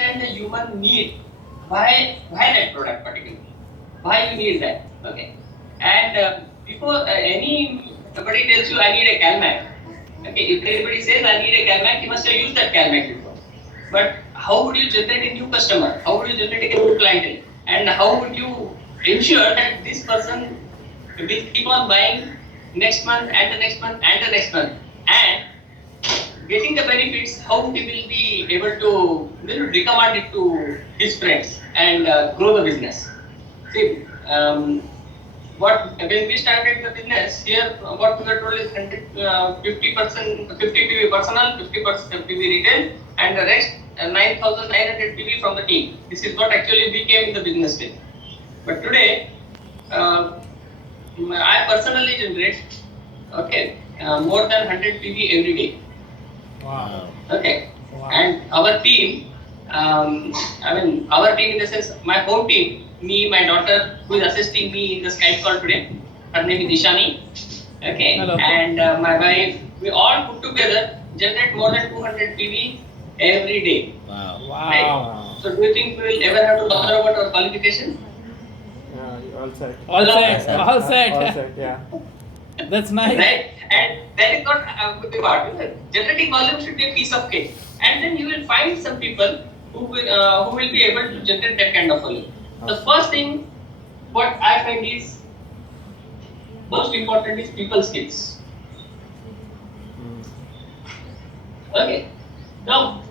understand the human need. Why that product particularly? Why you need that? Okay. And before anybody tells you I need a CalMac. Okay, if anybody says I need a CalMac, you must have used that CalMac before. But how would you generate a new customer? How would you generate a new clientele? And how would you ensure that this person will keep on buying next month and the next month and the next month? And getting the benefits, how he will be able to recommend it to his friends and grow the business. See, when we started the business here, what we were told is 50%, 50 PV personal, 50% PV retail, and the rest 9,900 PV from the team. This is what actually we came in the business with. But today, I personally generate more than 100 PV every day. Wow. Okay. Wow. And our team, our team in the sense, my home team, me, my daughter, who is assisting me in the Skype call today, her name is Ishani. Okay. Hello. And my wife, we all put together generate more than 200 PV every day. Wow. Wow. Right? So do you think we will ever have to bother about our qualification? All set. All set. All set. All set, yeah. That's nice. Right? And that is not good part. Generating volume should be a piece of cake. And then you will find some people who will be able to generate that kind of volume. The first thing, what I find is most important is people skills. Okay. Now,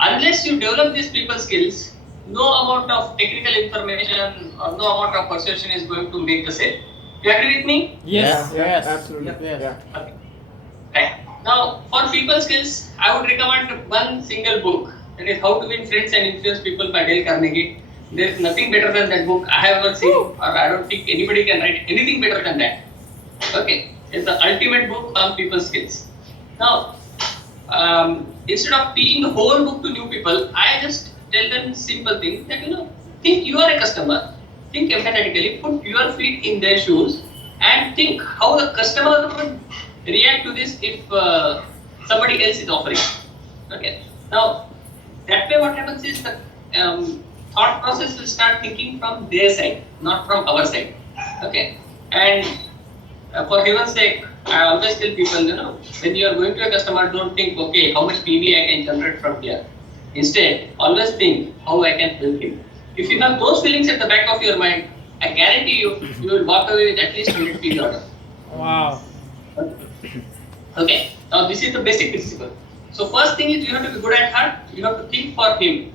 unless you develop these people skills, no amount of technical information or no amount of persuasion is going to make the sale. You agree with me? Yes. Yes, absolutely. Yep. Yeah. Okay. Right. Now, for people skills, I would recommend one single book. That is How to Win Friends and Influence People by Dale Carnegie. There is nothing better than that book I have ever seen, or I don't think anybody can write anything better than that. Okay, it's the ultimate book on people skills. Now, instead of teaching the whole book to new people, I just tell them simple things that think you are a customer, think empathetically, put your feet in their shoes, and think how the customer would react to this if somebody else is offering. Okay, now that way what happens is the thought process will start thinking from their side, not from our side. Okay, and for heaven's sake, I always tell people, when you are going to a customer, don't think, okay, how much PV I can generate from here. Instead, always think how I can help him. If you have those feelings at the back of your mind, I guarantee you, you will walk away with at least 100 PV order. Wow. Okay, now this is the basic principle. So first thing is you have to be good at heart, you have to think for him.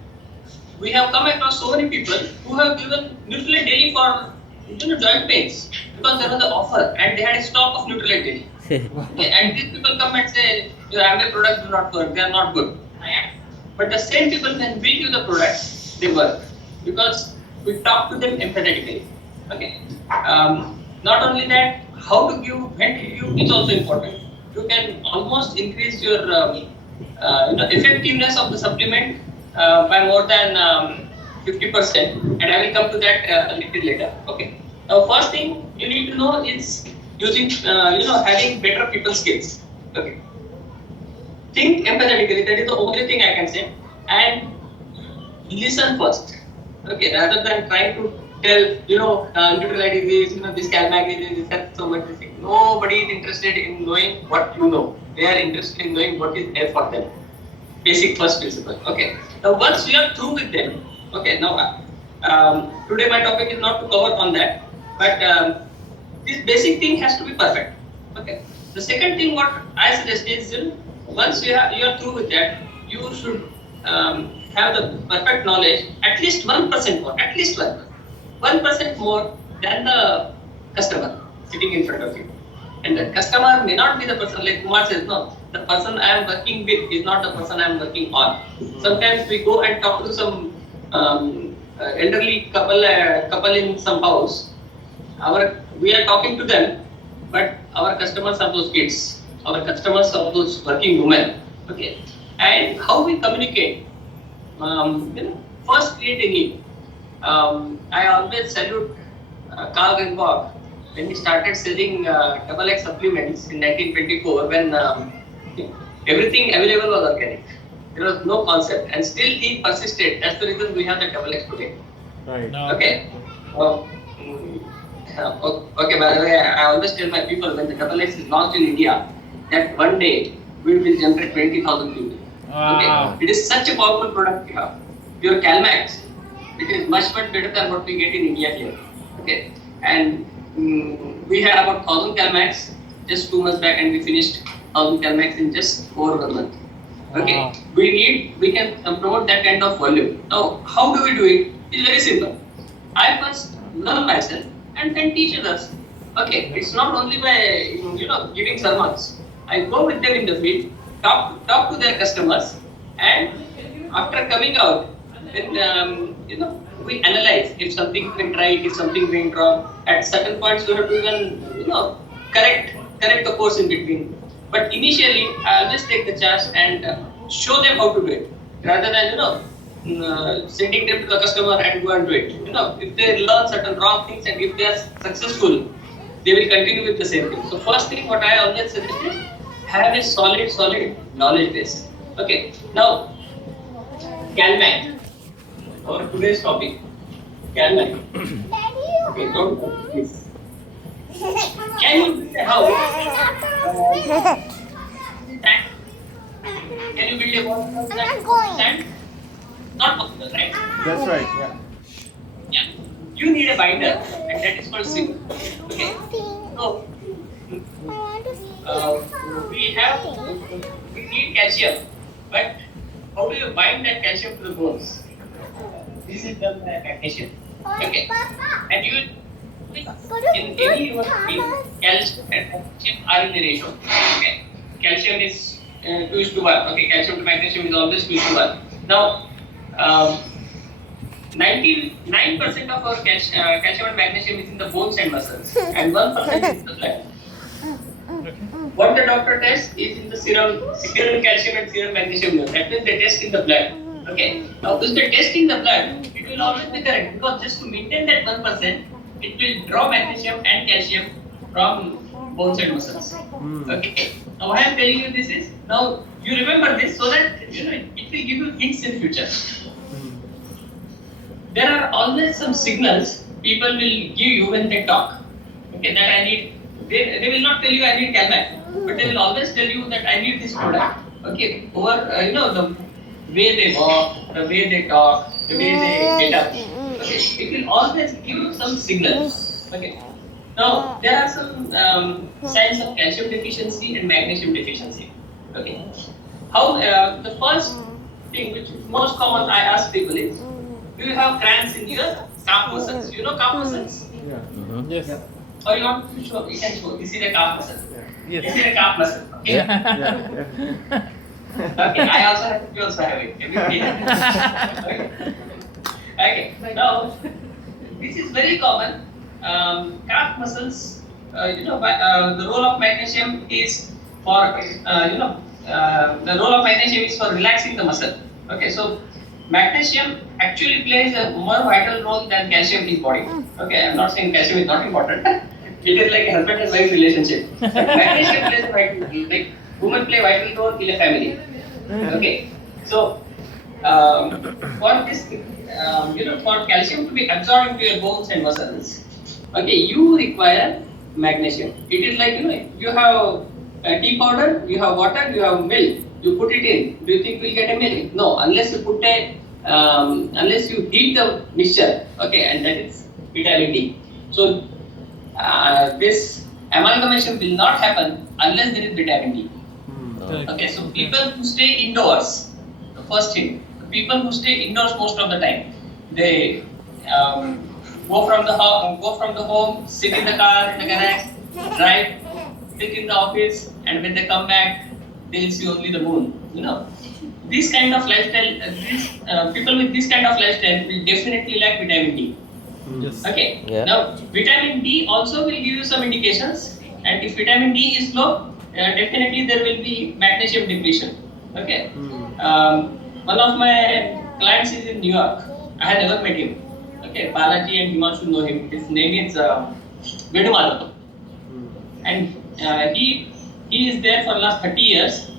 We have come across so many people who have given Nutrilite daily for joint pains because there was an offer and they had a stock of Nutrilite daily. Okay, and these people come and say your Amway products do not work, they are not good. But the same people when we give the products, they work because we talk to them empathetically. Okay. Not only that, how to give, when to give is also important. You can almost increase your effectiveness of the supplement by more than 50%, and I will come to that a little later. Okay. Now, first thing you need to know is using, having better people skills. Okay. Think empathetically. That is the only thing I can say, and listen first. Okay, rather than trying to tell, Nutrilite is this, this CalMac is this, that's so much. Nobody is interested in knowing what you know. They are interested in knowing what is there for them. Basic first principle. Okay. Now, once we are through with them, okay. Now, today my topic is not to cover on that, but this basic thing has to be perfect. Okay. The second thing what I suggest is once you are through with that, you should have the perfect knowledge, at least 1% more, at least 1% more than the customer sitting in front of you. And the customer may not be the person, like Kumar says, no, the person I am working with is not the person I am working on. Sometimes we go and talk to some elderly couple in some house. We are talking to them, but our customers are those kids. Our customers are those working women. Okay, and how we communicate. First create a need. I always salute Carl Ringberg when he started selling XX supplements in 1924 when everything available was organic. There was no concept, and still he persisted. That's the reason we have the double X today. Right. No. Okay. Okay, by the way, I always tell my people when the double X is launched in India, that one day we will generate 20,000 people. Wow. Okay. It is such a powerful product we have. Your Calmax, it is much better than what we get in India here. Okay. And we had about 1,000 Calmax just 2 months back, and we finished 1,000 Calmax in just over a month. Okay. Wow. We can promote that kind of volume. Now, how do we do it? It's very simple. I first learn myself and then teach others. Okay, it's not only by giving sermons. I go with them in the field, talk to their customers, and after coming out, then we analyze if something went right, if something went wrong. At certain points, we have to even correct the course in between. But initially, I always take the charge and show them how to do it, rather than sending them to the customer and go and do it. If they learn certain wrong things and if they are successful, they will continue with the same thing. So first thing what I always suggest is have a solid knowledge base. Okay. Now, Calmax, our today's topic, Calmax. Okay, don't please. Can you how? Stand. Can you build a wall? Stand. Not possible, right? That's right. Yeah. Yeah. You need a binder, and that is called zinc. Okay. So we need calcium, but how do you bind that calcium to the bones? This is done by magnesium. Okay. And you in any calcium and magnesium are in the ratio. Okay. Calcium is 2:1. Okay. Calcium to magnesium is always 2:1. Now. 99% of our calcium and magnesium is in the bones and muscles, and 1% is in the blood. What the doctor tests is in the serum calcium and serum magnesium level. That means they test in the blood. Okay. Now, if they test in the blood, it will always be correct, because just to maintain that 1%, it will draw magnesium and calcium from bones and muscles. Okay. Now, why I am telling you this is, now you remember this so that it will give you hints in future. There are always some signals people will give you when they talk. Okay, that I need. They will not tell you I need Calmax, but they will always tell you that I need this product. Okay, over the way they walk, the way they talk, the way they get up. Okay, it will always give you some signals. Okay. Now there are some signs of calcium deficiency and magnesium deficiency. Okay. How the first thing which is most common I ask people is, do you have cramps in your calf muscles? You know calf muscles? Yeah. Yes. Or you want to show? You can show. This is a calf muscle. Yes. This is a calf muscle. Okay. Yeah. Okay. I also have it. You also have it. Everybody has it. Okay. Okay. Now, this is very common. Calf muscles. The role of magnesium is for the role of magnesium is for relaxing the muscle. Okay. So magnesium actually plays a more vital role than calcium in body. Okay, I'm not saying calcium is not important. It is like a husband and wife relationship. But magnesium plays a vital role. Like women play vital role in a family. Okay, so for this, for calcium to be absorbed into your bones and muscles, okay, you require magnesium. It is like you have tea powder, you have water, you have milk. You put it in. Do you think we'll get a milk? No, unless you put unless you heat the mixture. Okay, and that is vitamin D. So this amalgamation will not happen unless there is vitamin D. Okay, so people who stay indoors, the first thing, people who stay indoors most of the time, they go from the home, sit in the car, in the garage, drive, sit in the office, and when they come back, they will see only the moon. This kind of lifestyle, people with this kind of lifestyle will definitely lack vitamin D. Yes. Okay. Yeah. Now, vitamin D also will give you some indications, and if vitamin D is low, definitely there will be magnesium depletion. Okay. One of my clients is in New York. I had never met him. Okay, Balaji and Himanshu know him. His name is Venumaru, and he is there for last 30 years.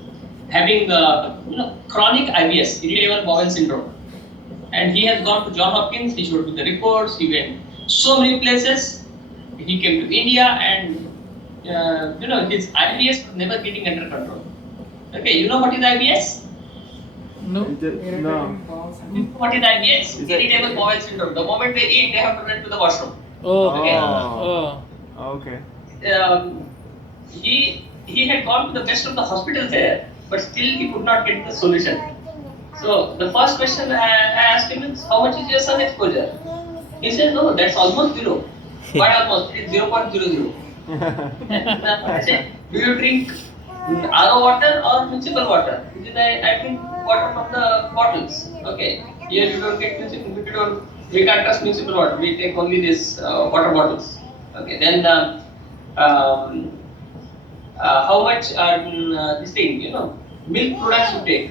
having chronic IBS, irritable bowel syndrome, and he has gone to John Hopkins. He showed me the reports. He went so many places. He came to India, and his IBS was never getting under control. Okay, you know what is IBS? No. No. You know what is IBS? Is that- Irritable bowel syndrome. The moment they eat, they have to run to the washroom. Oh. Okay. Oh. Okay. He had gone to the best of the hospitals there, but still he could not get the solution. So the first question I asked him is, how much is your sun exposure? He said, no, that's almost zero. Why almost? It is 0.00. I said, do you drink RO water or municipal water? He said, I drink water from the bottles. Okay, here you don't get municipal, we can't trust municipal water. We take only this water bottles. Okay, then how much this thing, milk products you take.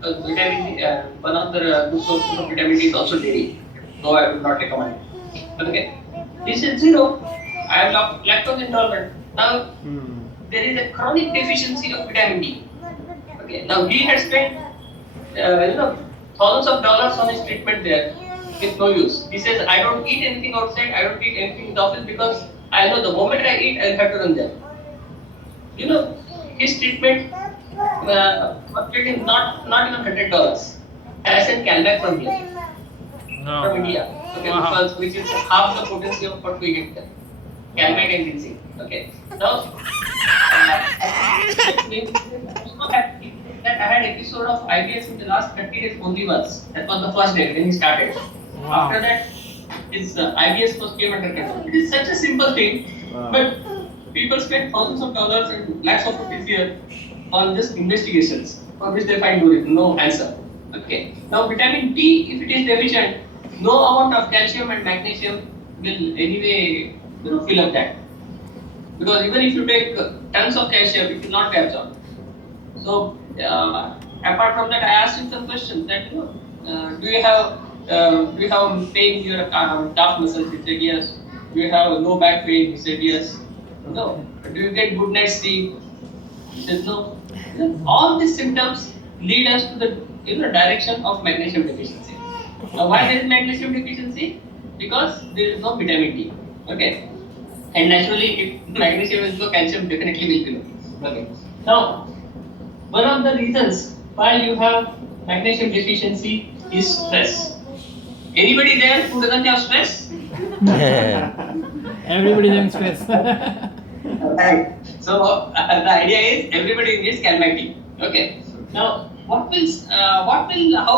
Vitamin D, one of the good sources of vitamin D is also dairy, though I would not recommend. Okay, he said 0. I am lactose intolerant. Now Hmm. there is a chronic deficiency of vitamin D. Okay, now he had spent thousands of dollars on his treatment there with no use. He says, I don't eat anything outside. I don't eat anything in the office because I know the moment I eat, I'll have to run there. His treatment was getting not even $100. I sent Calmac from here, from No. India. Okay, Wow. which is half the potency of what we get there. Calmac and ginseng. Okay. Now, I'm so happy that I had episode of IBS in the last 30 days only once. That was the first day when he started. Wow. After that, his IBS was came under control. It is such a simple thing, Wow. but people spend thousands of dollars and lakhs of rupees here on just investigations for which they find no answer. Okay. Now vitamin D, if it is deficient, no amount of calcium and magnesium will anyway fill up that. Because even if you take tons of calcium, it will not be absorbed. So apart from that, I asked him some questions that do you have pain in your calf muscles? He said yes. Do you have low back pain? He said yes. No. Do you get good night's sleep? He said no. All these symptoms lead us to the direction of magnesium deficiency. Now, why there is magnesium deficiency? Because there is no vitamin D. Okay. And naturally, if magnesium is low, calcium definitely will be low. Okay. Now, one of the reasons why you have magnesium deficiency is stress. Anybody there who doesn't have stress? Everybody having stress. Right. So the idea is everybody needs Calmac D. Okay. Now, how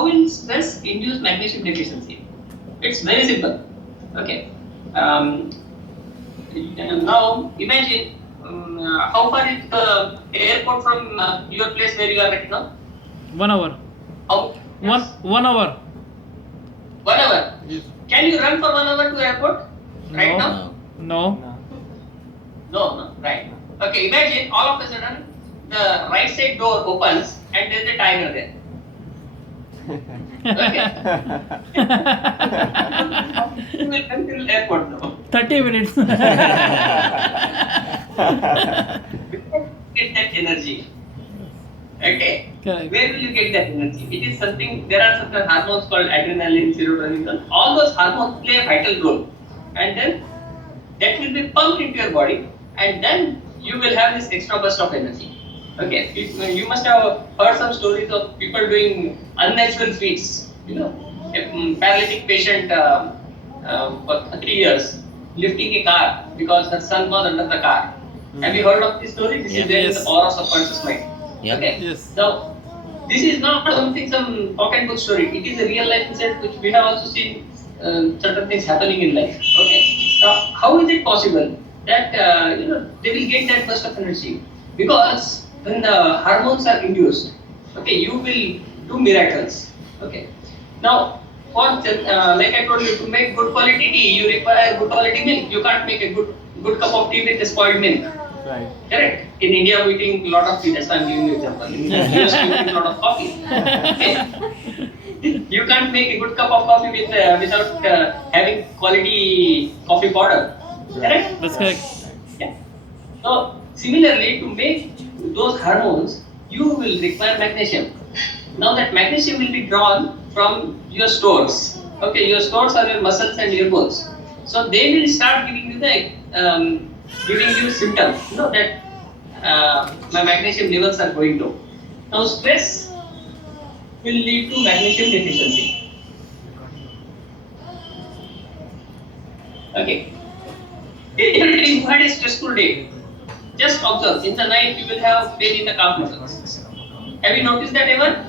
will stress induce magnesium deficiency? It's very simple. Okay. Now imagine how far is the airport from your place where you are right now? 1 hour. How? 1 hour. 1 hour. Yes. Can you run for 1 hour to airport right No. now? No. No, right. Okay, imagine all of a sudden the right side door opens and there's a tiger there. Okay. You will come till airport now. 30 minutes. Get that energy. Okay. Correct. Where will you get that energy? It is something, there are certain hormones called adrenaline, serotonin, all those hormones play a vital role. And then that will be pumped into your body and then you will have this extra burst of energy. Okay, you must have heard some stories of people doing unnatural feats. A paralytic patient for 3 years lifting a car because her son was under the car. Have you heard of this story? This is there in the power of subconscious mind. Yeah. Okay. Yes. So this is not some pocket book story. It is a real life incident which we have also seen certain things happening in life. Okay. Now, how is it possible that they will get that burst of energy? Because when the hormones are induced, okay, you will do miracles. Okay. Now, like I told you, to make good quality tea, you require good quality milk. You can't make a good cup of tea with a spoiled milk. Right. Correct. In India, we drink a lot of tea. That's why I'm giving you example. In US, we drink a lot of coffee. Okay. You can't make a good cup of coffee without having quality coffee powder. Correct. That's correct. Yeah. So similarly, to make those hormones you will require magnesium. Now that magnesium will be drawn from your stores. Okay, your stores are your muscles and your bones. So they will start giving you the giving you symptoms. You know that my magnesium levels are going low. Now stress will lead to magnesium deficiency. Okay. If you had a stressful day, just observe. In the night, you will have pain in the calf muscles. Have you noticed that ever?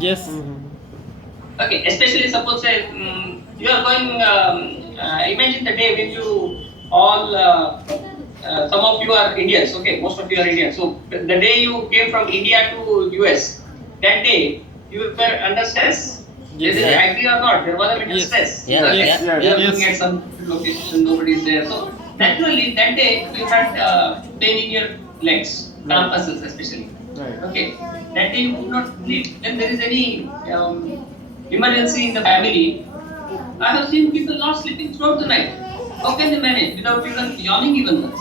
Yes. Okay, especially suppose say you are going. Imagine the day when you all. Some of you are Indians. Okay, most of you are Indians. So the day you came from India to US, that day you were under stress. Yes. Whether you agree or not, there was a bit of Yes. stress. Yeah, Okay? yes, You are yes. looking at some location, nobody is there. So naturally, that day you had pain in your legs, calf muscles especially. Right. Okay, that day you could not sleep. When there is any emergency in the family, I have seen people not sleeping throughout the night. How can they manage without even yawning even once?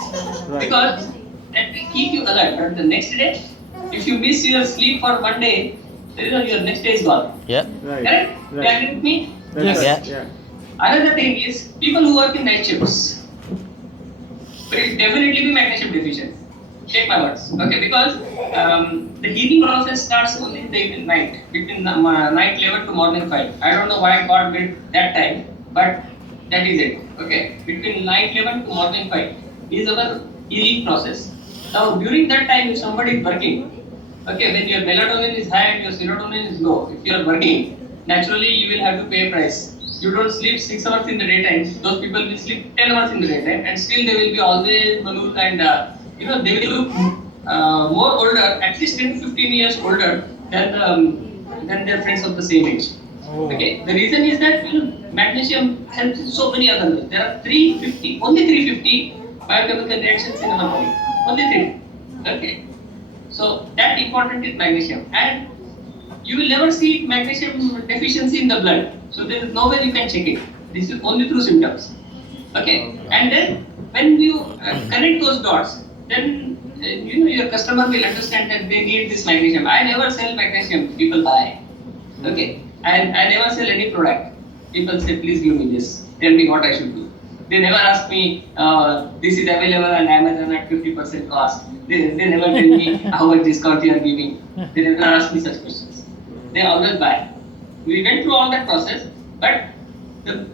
Right. Because that will keep you alert. But the next day, if you miss your sleep for one day, your next day is gone. Yeah. Right. Correct? You Right. agree with me? That's Yes. right. Yeah. Another thing is people who work in night shifts will definitely be magnesium deficient. Take my words, okay? Because the healing process starts only in the night, between the, night 11 to morning 5. I don't know why God made that time, but that is it, okay? Between night 11 to morning 5 is our healing process. Now, during that time, if somebody is working, okay, when your melatonin is high and your serotonin is low, if you are working, naturally you will have to pay a price. You don't sleep 6 hours in the daytime, those people will sleep 10 hours in the daytime, and still they will be always balloon and they will look more older, at least 10 to 15 years older than their friends of the same age. Oh. Okay, the reason is that magnesium helps in so many other ways. There are 350, only 350 biochemical reactions in our body, only 3. Okay, so that important is magnesium, and you will never see magnesium deficiency in the blood. So there is no way you can check it. This is only through symptoms. Okay, and then when you connect those dots, then your customer will understand that they need this magnesium. I never sell magnesium. People buy. Okay, and I never sell any product. People say, please give me this. Tell me what I should do. They never ask me, this is available on Amazon at 50% cost. They never tell me how much discount you are giving. They never ask me such questions. They always buy. We went through all that process, but the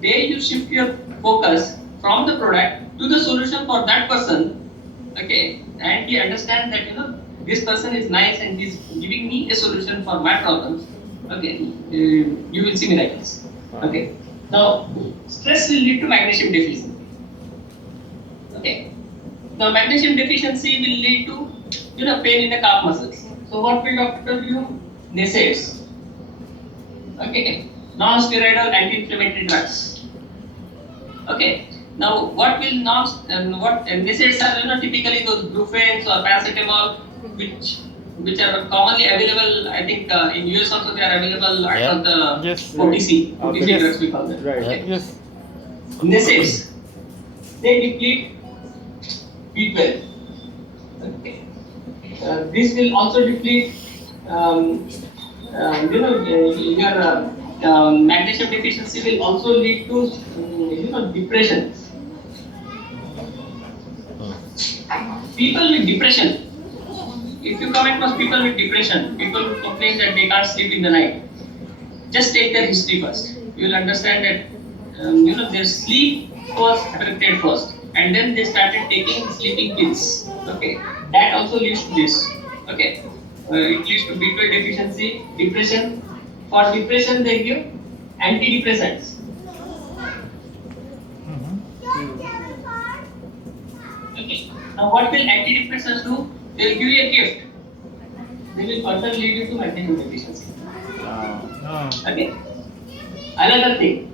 day you shift your focus from the product to the solution for that person, okay, and he understands that this person is nice and he's giving me a solution for my problems, okay, you will see miracles. Okay. Now, stress will lead to magnesium deficiency. Okay. Now, magnesium deficiency will lead to pain in the calf muscles. So, what will doctor do? NSAIDs. Okay. Non-steroidal anti-inflammatory drugs. Okay. Now, what will NSAIDs are? Typically those Brufens or paracetamol, which are commonly available. I think in US also they are available under the Yes. OTC. OTC Yes. drugs we call them. Right. Okay. Yes. NSAIDs, they deplete B12. Okay. This will also deplete, your magnesium deficiency will also lead to, depression. People with depression. If you come across people with depression, people who complain that they can't sleep in the night, just take their history first. You will understand that their sleep was affected first, and then they started taking sleeping pills. Okay, that also leads to this. Okay, it leads to B12 deficiency, depression. For depression, they give antidepressants. Okay. Now, what will antidepressants do? They will give you a gift. They will further lead you to magnesium deficiency. Okay. Another thing,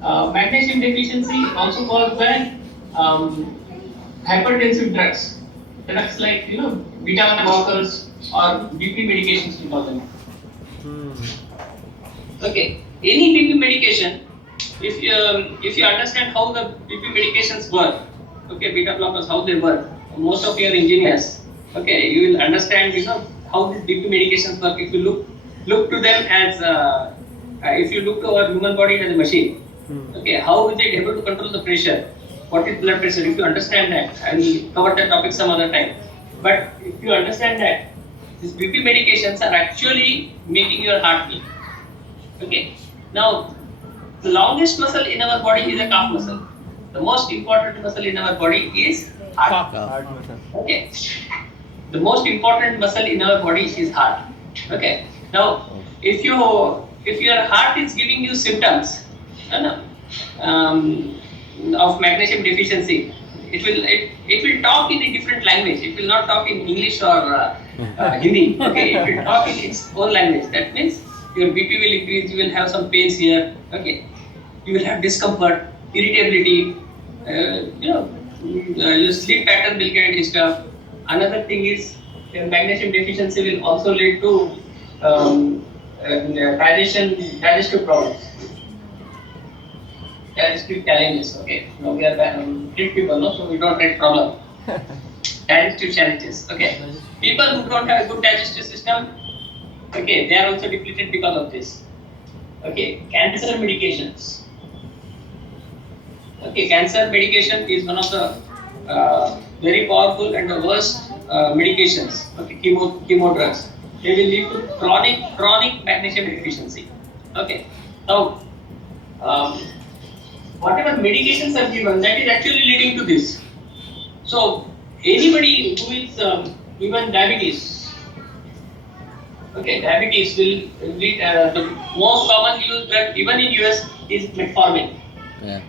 magnesium deficiency also caused by hypertensive drugs. Drugs like beta blockers or BP medications we call them. Okay. Any BP medication, if you understand how the BP medications work, okay, beta blockers how they work. Most of you are engineers. Okay, you will understand, how these BP medications work. If you look to them as, if you look to our human body as a machine, okay, how is it able to control the pressure? What is blood pressure? If you understand that, I will cover that topic some other time. But if you understand that, these BP medications are actually making your heart beat. Okay. Now, the longest muscle in our body is a calf muscle. The most important muscle in our body is heart. Hard muscle. Okay. The most important muscle in our body is heart. Okay. Now, if your heart is giving you symptoms of magnesium deficiency, it will talk in a different language. It will not talk in English or Hindi. Okay. It will talk in its own language. That means your BP will increase. You will have some pains here. Okay. You will have discomfort, irritability. Your sleep pattern will get disturbed. Another thing is magnesium deficiency will also lead to digestive problems, digestive challenges. Okay, now we are treat people, no, so we don't get problem. Digestive challenges. Okay, people who don't have a good digestive system, okay, they are also depleted because of this. Okay, cancer medications. Okay, cancer medication is one of the very powerful and the worst medications. Okay, chemo drugs. They will lead to chronic magnesium deficiency. Okay, now whatever medications are given, that is actually leading to this. So anybody who is even diabetes, okay, diabetes will lead. The most commonly used drug even in US is metformin. Yeah,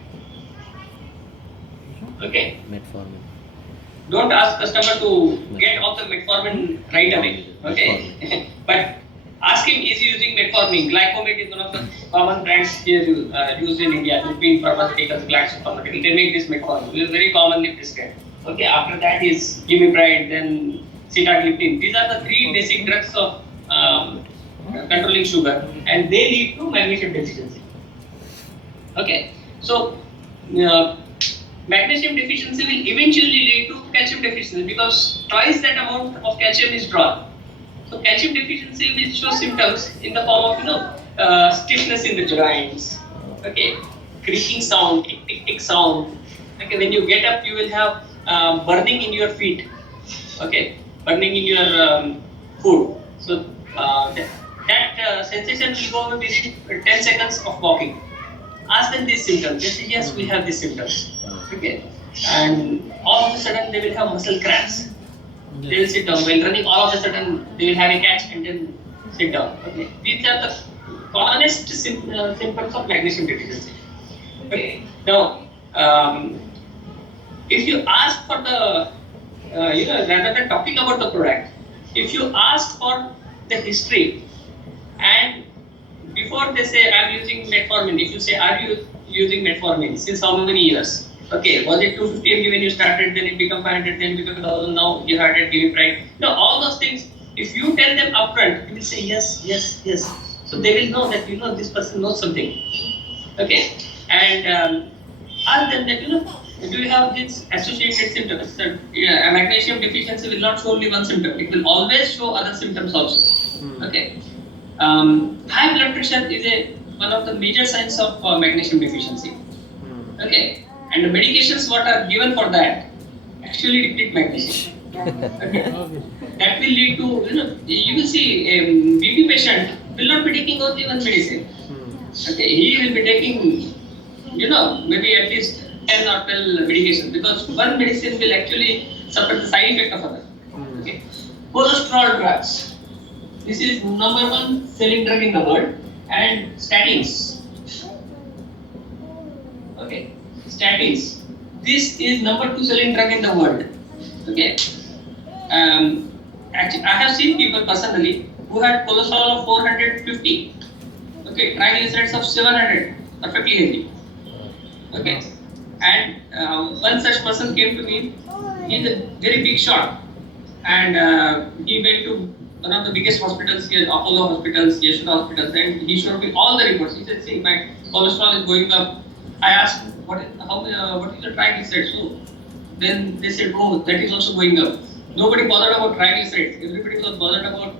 Okay. metformin. Don't ask customer to get off the metformin right away. Okay. But ask him, is he using metformin? Glycomate is one of the common brands here used in India. Lupin, Pharmaceuticals, Glaxo Pharmaceuticals. They make this metformin. It is very commonly prescribed. Okay. After that is glimepiride, then sitagliptin. These are the three basic drugs of controlling sugar, and they lead to magnesium deficiency. Okay. So magnesium deficiency will eventually lead to calcium deficiency because twice that amount of calcium is drawn. So calcium deficiency will show symptoms in the form of stiffness in the joints, okay, creaking sound, tick sound. Okay, when you get up, you will have burning in your feet, okay, burning in your foot. So that sensation will go away within 10 seconds of walking. Ask them these symptoms. They say yes, we have these symptoms. Okay, and all of a sudden they will have muscle cramps. They will sit down while running. All of a sudden they will have a catch and then sit down. Okay, these are the commonest symptoms of magnesium deficiency. Okay, now if you ask for the rather than talking about the product, if you ask for the history and before they say I'm using metformin, if you say are you using metformin since how many years? Okay, was it 250 mg when you started, then it became 500, then it became 1000, now you had it, give it right. All those things, if you tell them upfront, they will say yes, yes, yes. So they will know that this person knows something. Okay, and ask them that do you have these associated symptoms? So, a magnesium deficiency will not show only one symptom; it will always show other symptoms also. Okay, high blood pressure is one of the major signs of magnesium deficiency. Okay. And the medications what are given for that actually deplete magnesium. Okay. That will lead to, you will see a BP patient will not be taking only one medicine. Okay, he will be taking, maybe at least 10 or 12 medications because one medicine will actually suffer the side effect of other. Okay. Cholesterol drugs. This is number one selling drug in the world, and statins. Okay. Statins. This is number 2 selling drug in the world. Okay. Actually, I have seen people personally who had cholesterol of 450. Okay. Triglycerides of 700. Perfectly healthy. Okay. And one such person came to me. He is a very big shot, and he went to one of the biggest hospitals here, Apollo hospitals, Yeshua hospitals, and he showed me all the reports. He said, "See, my cholesterol is going up." I asked, what is the triglyceride? So then they said, "Oh, that is also going up." Nobody bothered about triglycerides. Everybody was bothered about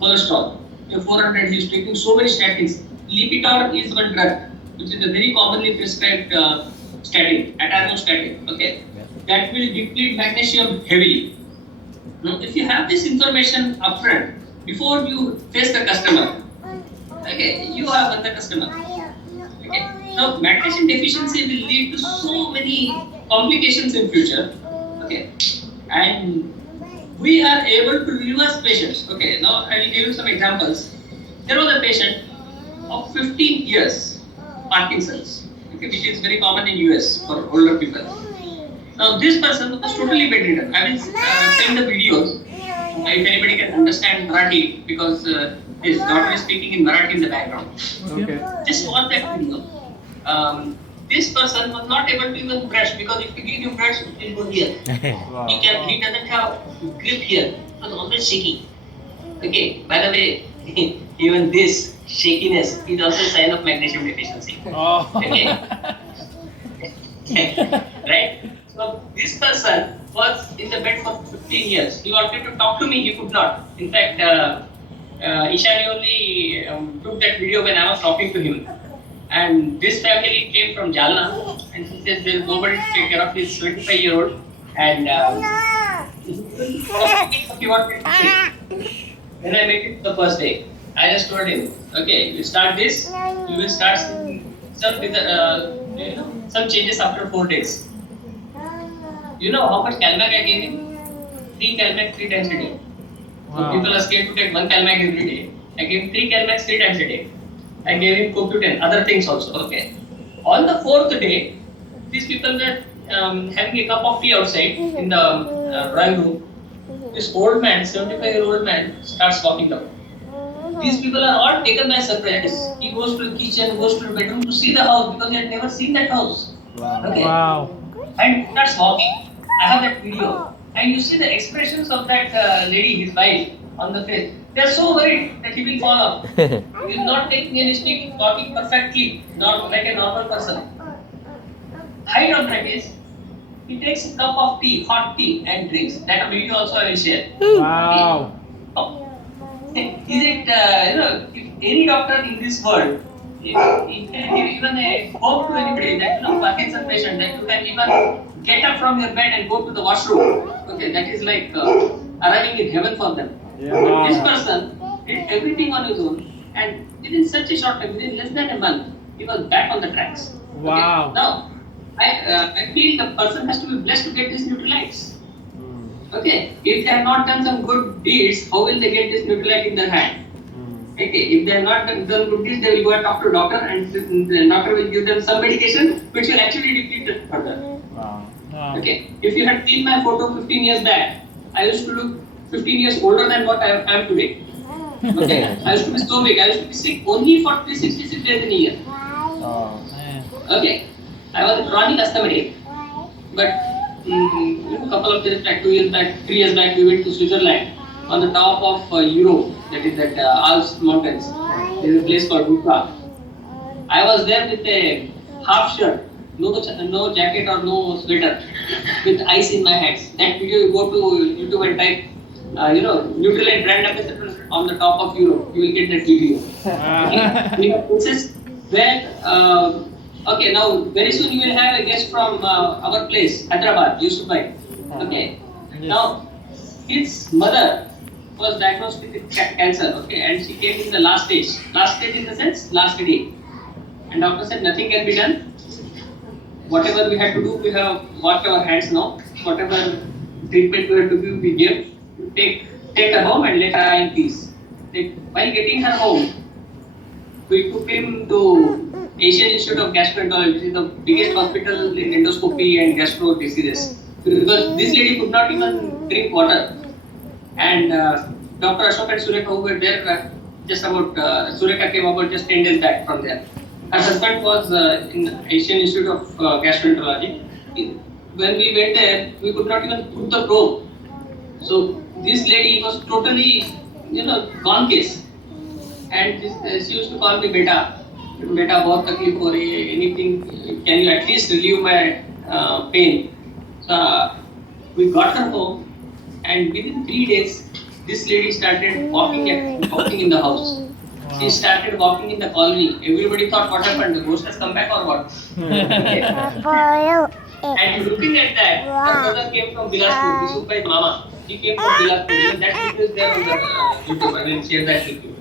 cholesterol. 400, he's taking so many statins. Lipitor is one drug, which is a very commonly prescribed statin, atorvastatin. Okay, that will deplete magnesium heavily. Now, if you have this information upfront before you face the customer, okay, you have won the customer. Okay. Now, magnesium deficiency will lead to so many complications in future. Okay, and we are able to reverse patients. Okay, now I will give you some examples. There was a patient of 15 years, Parkinson's, okay, which is very common in US for older people. Now this person was totally bedridden. I will send the videos if anybody can understand Marathi, because his daughter is speaking in Marathi in the background. Okay. Just watch that video. This person was not able to even brush, because if you give him brush, it will go here. Wow. He doesn't have grip here. It was always shaky. Okay, by the way, even this shakiness is also a sign of magnesium deficiency. Oh. Okay. Right? So this person was in the bed for 15 years. He wanted to talk to me, he could not. In fact, Ishani only took that video when I was talking to him. And this family came from Jalna, and he says there is nobody to take care of his 25-year-old. And he wanted to see. When I met him the first day, I just told him, okay, you start this, you will start some changes after 4 days. You know how much Calmac I gave him? 3 Calmac 3 times a day. So Wow. people are scared to take 1 Calmac every day. I gave him 3 Calmacs 3 times a day. I gave him CoQ10, other things also. Okay. On the 4th day, these people were having a cup of tea outside in the drawing room. This old man, 75-year-old man, starts walking down. These people are all taken by surprise. He goes to the kitchen, goes to the bedroom to see the house, because he had never seen that house. Wow. Okay. Wow. And starts walking. I have that video. And you see the expressions of that lady, his wife, on the face. They are so worried that he will fall off. He is not taking any stick, walking perfectly, not like a normal person. Height of that is, he takes a cup of tea, hot tea, and drinks. That video also I will share. Wow. Is it, if any doctor in this world, if even a hope to anybody that, Parkinson patient, that you can even get up from your bed and go to the washroom, okay, that is like arriving in heaven for them. Yeah. But this person did everything on his own, and within such a short time, within less than a month, he was back on the tracks. Wow. Okay. Now, I feel the person has to be blessed to get these Nutrilites. Okay, if they have not done some good deeds, how will they get this Nutrilite in their hand? Okay, if they have not done good deeds, they will go and talk to a doctor, and the doctor will give them some medication which will actually deplete them further. Wow. Wow. Okay, if you had seen my photo 15 years back, I used to look 15 years older than what I am today. Okay, I used to be so big, I used to be sick only for 366 days in a year. Oh. Man. Okay, I was a chronic asthmatic, but a couple of years back, 2 years back, 3 years back, we went to Switzerland on the top of Europe, that is that Alps mountains. There is a place called Buka. I was there with a half shirt, no jacket or no sweater, with ice in my hands. That video, you go to YouTube and type, Nutrilite brand ambassador on the top of Europe, you will get that video. Okay? We have places where, okay, now very soon you will have a guest from our place, Hyderabad, Yusufbhai. Okay. Yes. Now, his mother was diagnosed with cancer, okay, and she came in the last stage. Last stage in the sense, last day. And doctor said nothing can be done. Whatever we had to do, we have washed our hands now. Whatever treatment we had to give, we gave. Take her home and let her die in peace. While getting her home, we took him to Asian Institute of Gastroenterology, which is the biggest hospital in endoscopy and gastro diseases. Because this lady could not even drink water. And Dr. Ashok and Surekha, who were there, just about, Surekha came about just 10 days back from there. Her husband was in Asian Institute of Gastroenterology. When we went there, we could not even put the probe. So this lady was totally, gone case. And she used to call me beta. Beta, बहुत तकलीफ हो रही है. Anything? Can you at least relieve my pain? So we got her home. and within 3 days, this lady started walking in the house. She started walking in the colony. Everybody thought, what happened? The ghost has come back or what? Okay. And looking at that, her brother came from Bilaspur. This is my mama. He came from Bilaspur. Even that video is there on the YouTube. I will share that with you.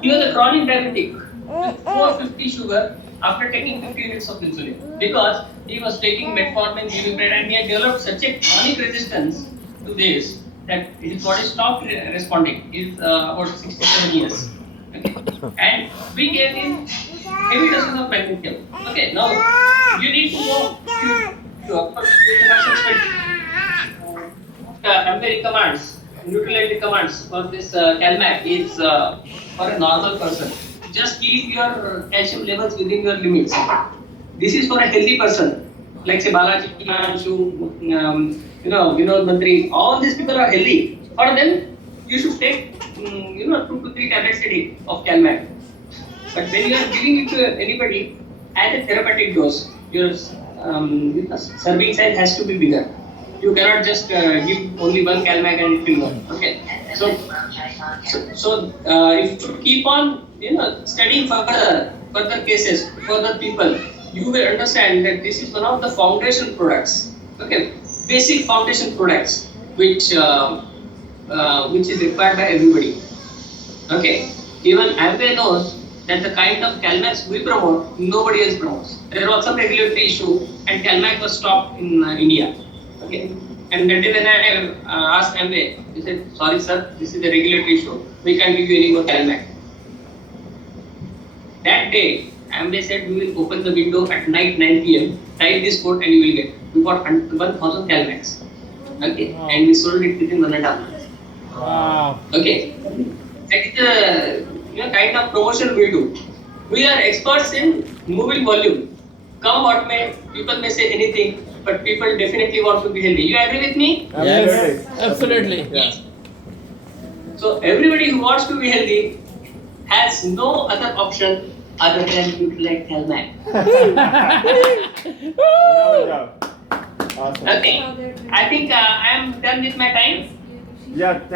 He was a chronic diabetic with 450 sugar after taking 50 units of insulin because he was taking metformin, Unibred, and he had developed such a chronic resistance to this that his body stopped responding. He's about 67 years. Okay. And we gave him heavy doses of magnesium. Okay, now you need to know Amberi commands, neutrality commands for this Calmac is for a normal person. Just keep your calcium levels within your limits. This is for a healthy person, like say Balaji, Vinod Mantri. All these people are healthy. For them, you should take 2 to 3 tablets a day of Calmac. But when you are giving it to anybody at a therapeutic dose, your serving size has to be bigger. You cannot just give only one Calmac and it will work. Okay. So if you keep on studying further cases, further people, you will understand that this is one of the foundation products. Okay, basic foundation products which is required by everybody. Okay, even Amway knows that the kind of Calmax we promote, nobody else promotes. There was some regulatory issue and Calmax was stopped in India. Okay, and that day when I asked Amway, he said, sorry sir, this is a regulatory issue. We can't give you any more Calmax. That day, Amway said we will open the window at night 9 p.m. Type this code and you will get. We got 1,000 Calmax. Okay, and we sold it within 1.5 months. Wow. Okay, that is the kind of promotion we do. We are experts in moving volume. Come what may, people may say anything, but people definitely want to be healthy. You agree with me? Yes, absolutely. Yeah. So everybody who wants to be healthy has no other option other than utilize Calmac. Awesome. Okay, I think I am done with my time. Yeah, thank